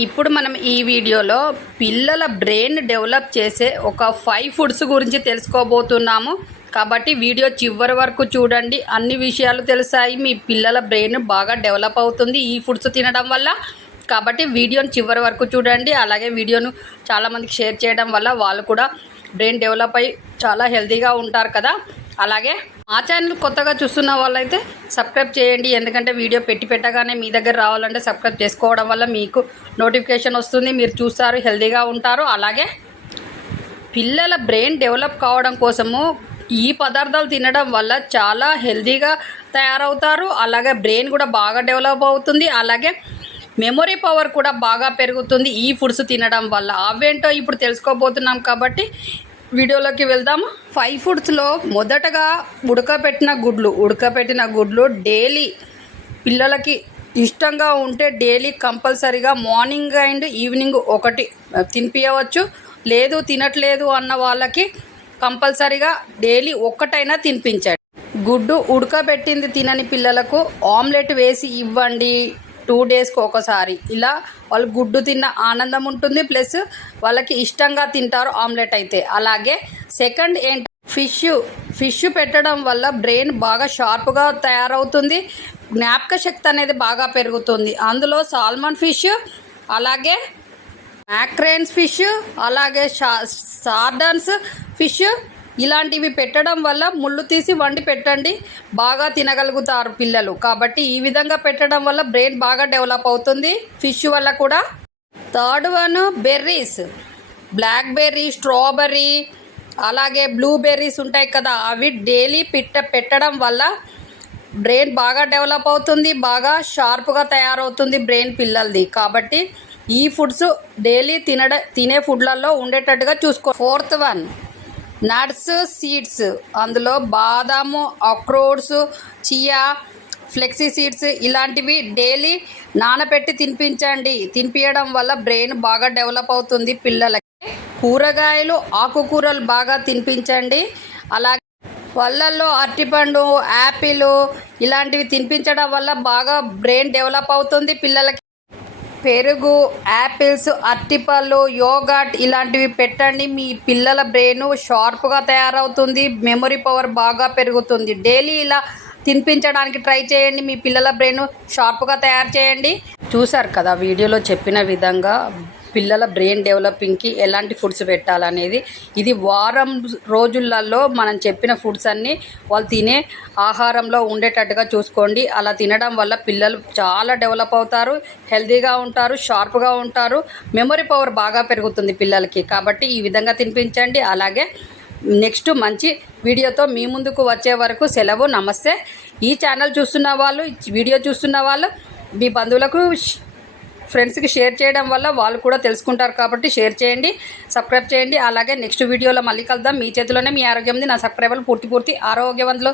ఇప్పుడు మనం ఈ వీడియోలో పిల్లల బ్రెయిన్ డెవలప్ చేసే ఒక ఫైవ్ ఫుడ్స్ గురించి తెలుసుకోబోతున్నాము. కాబట్టి వీడియో చివరి వరకు చూడండి. అన్ని విషయాలు తెలుసాయి. మీ పిల్లల బ్రెయిన్ బాగా డెవలప్ అవుతుంది ఈ ఫుడ్స్ తినడం వల్ల. కాబట్టి వీడియోని చివరి వరకు చూడండి. అలాగే వీడియోను చాలామందికి షేర్ చేయడం వల్ల వాళ్ళు కూడా బ్రెయిన్ డెవలప్ అయ్యి చాలా హెల్తీగా ఉంటారు కదా. అలాగే మా ఛానల్ కొత్తగా చూస్తున్న వాళ్ళైతే సబ్స్క్రైబ్ చేయండి. ఎందుకంటే వీడియో పెట్టి పెట్టగానే మీ దగ్గర రావాలంటే సబ్స్క్రైబ్ చేసుకోవడం వల్ల మీకు నోటిఫికేషన్ వస్తుంది. మీరు చూస్తారు హెల్తీగా ఉంటారు. అలాగే పిల్లల బ్రెయిన్ డెవలప్ కావడం కోసము ఈ పదార్థాలు తినడం వల్ల చాలా హెల్తీగా తయారవుతారు. అలాగే బ్రెయిన్ కూడా బాగా డెవలప్ అవుతుంది. అలాగే మెమొరీ పవర్ కూడా బాగా పెరుగుతుంది ఈ ఫుడ్స్ తినడం వల్ల. అవేంటో ఇప్పుడు తెలుసుకోబోతున్నాం కాబట్టి వీడియోలోకి వెళ్దాము ఫైవ్ ఫుడ్స్లో మొదటగా ఉడకపెట్టిన గుడ్లు ఉడకపెట్టిన గుడ్లు డైలీ పిల్లలకి ఇష్టంగా ఉంటే డైలీ కంపల్సరీగా మార్నింగ్ అండ్ ఈవినింగ్ ఒకటి తినిపించవచ్చు లేదు తినట్లేదు అన్న వాళ్ళకి కంపల్సరీగా డైలీ ఒక్కటైనా తినిపించండి. గుడ్డు ఉడకబెట్టింది తినని పిల్లలకు ఆమ్లెట్ వేసి ఇవ్వండి. టూ డేస్కి ఒకసారి. ఇలా వాళ్ళు గుడ్డు తిన్న ఆనందం ఉంటుంది ప్లస్ వాళ్ళకి ఇష్టంగా తింటారు ఆమ్లెట్ అయితే. అలాగే సెకండ్ ఏంటి ఫిష్ ఫిష్ పెట్టడం వల్ల బ్రెయిన్ బాగా షార్ప్గా తయారవుతుంది జ్ఞాపక శక్తి అనేది బాగా పెరుగుతుంది. అందులో సాల్మన్ ఫిష్ అలాగే మ్యాక్రేన్స్ ఫిష్ అలాగే షా సార్డన్స్ ఫిష్ ఇలాంటివి పెట్టడం వల్ల ముళ్ళు తీసి వండి పెట్టండి. బాగా తినగలుగుతారు పిల్లలు. కాబట్టి ఈ విధంగా పెట్టడం వల్ల బ్రెయిన్ బాగా డెవలప్ అవుతుంది. ఫిష్ వల్ల కూడా. Third one berries. Black berry strawberry అలాగే బ్లూబెర్రీస్ ఉంటాయి కదా అవి డైలీ పిట్ట పెట్టడం వల్ల బ్రెయిన్ బాగా డెవలప్ అవుతుంది. బాగా షార్ప్గా తయారవుతుంది బ్రెయిన్ పిల్లలది. కాబట్టి ఈ ఫుడ్స్ డైలీ తినడ తినే ఫుడ్లలో ఉండేటట్టుగా చూసుకో. Fourth one nuts seeds. అందులో బాదాము అక్రోడ్స్ చియా ఫ్లెక్సీ సీడ్స్ ఇలాంటివి డైలీ నానబెట్టి తినిపించండి. తినిపించడం వల్ల బ్రెయిన్ బాగా డెవలప్ అవుతుంది పిల్లలకి. కూరగాయలు ఆకుకూరలు బాగా తినిపించండి. అలాగే పళ్ళల్లో అరటిపండు యాపిల్ ఇలాంటివి తినిపించడం వల్ల బాగా బ్రెయిన్ డెవలప్ అవుతుంది పిల్లలకి. పెరుగు యాపిల్స్ అరటిపళ్ళు యోగట్ ఇలాంటివి పెట్టండి. మీ పిల్లల బ్రెయిన్ షార్ప్గా తయారవుతుంది. మెమొరీ పవర్ బాగా పెరుగుతుంది. డైలీ ఇలా తినిపించడానికి ట్రై చేయండి. మీ పిల్లల బ్రెయిన్ షార్ప్గా తయారు చేయండి. చూసారు కదా వీడియోలో చెప్పిన విధంగా పిల్లల బ్రెయిన్ డెవలపింగ్కి ఎలాంటి ఫుడ్స్ పెట్టాలనేది. ఇది వారం రోజులలో మనం చెప్పిన ఫుడ్స్ అన్నీ వాళ్ళు తినే ఆహారంలో ఉండేటట్టుగా చూసుకోండి. అలా తినడం వల్ల పిల్లలు చాలా డెవలప్ అవుతారు హెల్తీగా ఉంటారు షార్ప్గా ఉంటారు మెమొరీ పవర్ బాగా పెరుగుతుంది పిల్లలకి. కాబట్టి ఈ విధంగా తినిపించండి. అలాగే నెక్స్ట్ మంచి వీడియోతో మీ ముందుకు వచ్చే వరకు సెలవు. నమస్తే. ఈ ఛానల్ చూస్తున్న వాళ్ళు వీడియో చూస్తున్న వాళ్ళు మీ బంధువులకు ఫ్రెండ్స్కి షేర్ చేయడం వల్ల వాళ్ళు కూడా తెలుసుకుంటారు కాబట్టి షేర్ చేయండి సబ్స్క్రైబ్ చేయండి. అలాగే నెక్స్ట్ వీడియోలో మళ్ళీ కలుద్దాం. మీ చేతిలోనే మీ ఆరోగ్యం ఉంది. నా సబ్స్క్రైబర్లు పూర్తి పూర్తి ఆరోగ్యవంతులు.